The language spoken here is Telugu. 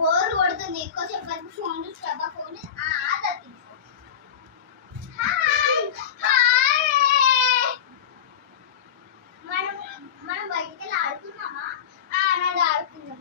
బోర్ కొడుతుంది ఎక్కువసేపు వరకు ఫోన్ చూస్తా ఫోన్ మనం బయటికి వెళ్ళి ఆడుకుందామా? నాడు ఆడుకుందాం.